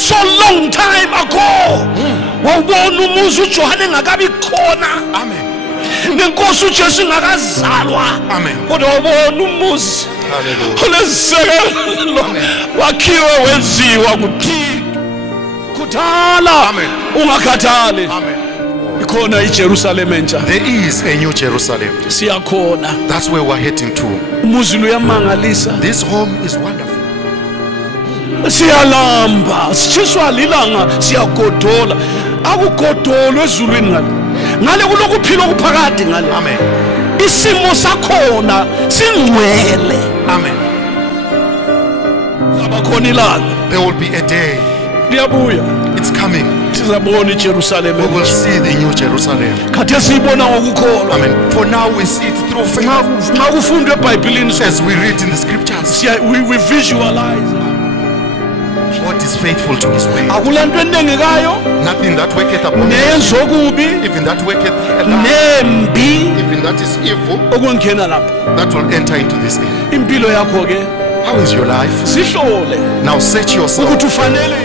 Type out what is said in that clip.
so long time ago. Wawubona umuzi uJohane ngakabi khona. Amen. Nenkosi uJesu ngakazalwa. Amen. Kodwa wabona umuzi. Hallelujah. Olesekelo wakhiwe wenziwa kudala. Amen. Ungakhathali. Amen. Ikhona iJerusalem entsha. There is a new Jerusalem. Siyakhona. That's where we're heading to. Umuzi uyamangalisa. This home is wonderful. Siyalamba, sithiswa lilanga, siyagodola. Akugodolwe ezulwini ngale. Ngale kulokuphila okuphakade ngale. Amen. Isimo sakhona singcwele. Amen. Sabakhona ilanga. There will be a day. Liyabuya. It's coming. Sizabona iJerusalem. We will see the new Jerusalem. Khathe siyibona ngokukholwa. Amen. For now we see it through faith. Nxa kufundwe eBhayibhelini As we read in the scriptures, we visualize. God is faithful to his way. Akulanto enengekayo. Nothing that worketh upon us, Neyenzokubi. even that worketh alive, Nembi. even that is evil, Okungena lapha. that will enter into this age. Impilo yakho ke How is your life? sihlole Now search yourself. ukuthi ufanele